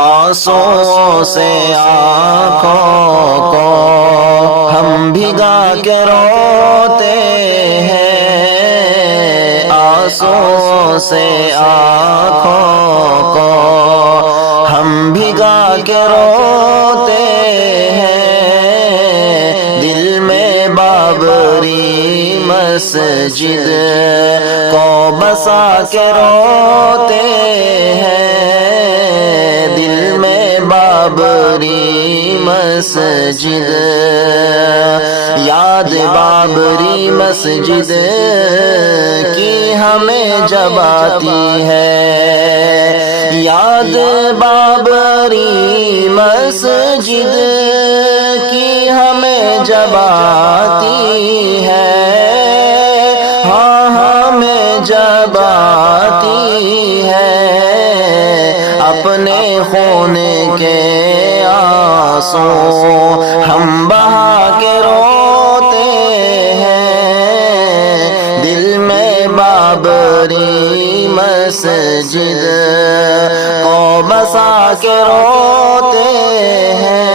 آنسوؤں سے آنکھوں کو ہم بھگا کے روتے ہیں، آنسوؤں سے آنکھوں کو ہم بھگا کے روتے ہیں، دل میں بابری مسجد کو بسا کے روتے ہیں، دل میں بابری مسجد، یاد بابری مسجد کی ہمیں جب آتی ہے، یاد بابری مسجد کی ہمیں جب آتی ہے، ہاں ہمیں جب آتی ہے، اپنے خون کے آنسو ہم بہا کے روتے ہیں، دل میں بابری مسجد کو بسا کے روتے ہیں،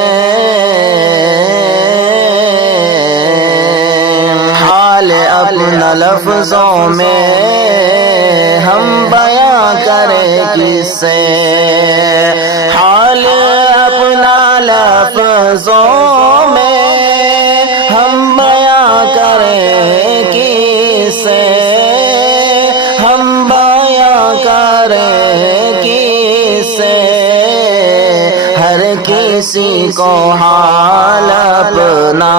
حال اپنا لفظوں میں ہم بیاں کریں کس سے، حال اپنا لفظوں میں ہم بیاں کریں کس سے، ہم بیاں کریں کس سے، ہر کسی کو حال اپنا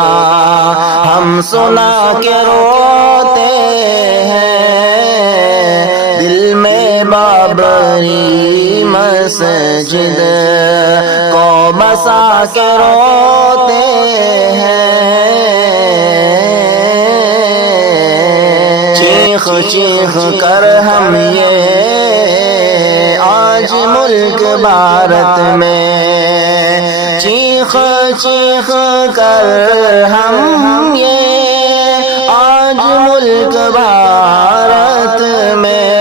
ہم سنا کے روتے ہیں، دل میں بابری مسجد کو بسا کے روتے ہیں، چیخ چیخ کر ہم یہ آج ملک بھارت میں، چیخ چیخ کر ہم یہ آج ملک بھارت میں،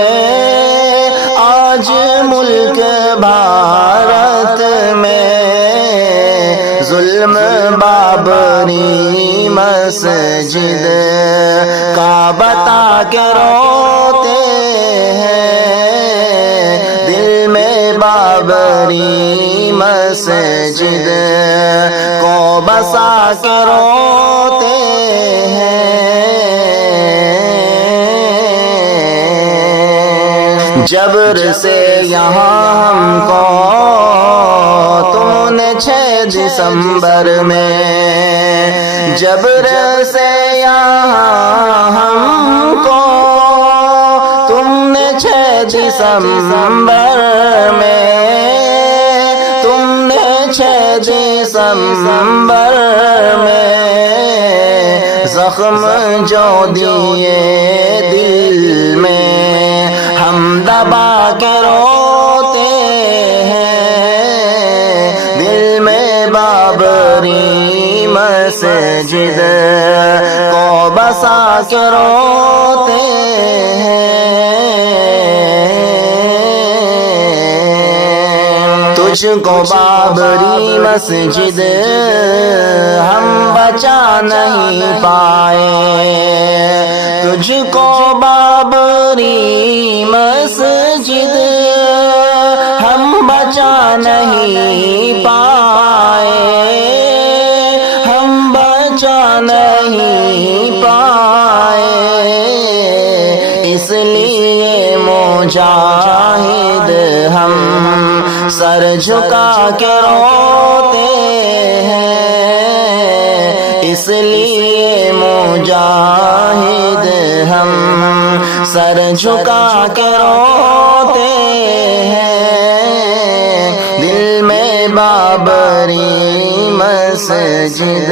آج ملک بھارت میں ظلم بابری مسجد کا بتا کے روتے ہیں، دل میں بابری مسجد کو بسا کے روتے ہیں، جبر سے یہاں ہم کو تم نے 6 دسمبر میں، جبر سے یہاں ہم کو تم نے 6 دسمبر میں، تم نے 6 دسمبر میں زخم جو دیے دل میں ہم دبا کے روتے ہیں، دل میں بابری مسجد کو بسا کے روتے ہیں، تجھ کو بابری مسجد ہم بچا نہیں پائے، تجھ کو بابری مسجد ہم بچا نہیں پائے، ہم بچا نہیں پائے، اس لیے مجاہد ہم سر جھکا کے روتے ہیں، اس لیے مجاہد ہم سر جھکا کے روتے ہیں، دل میں بابری مسجد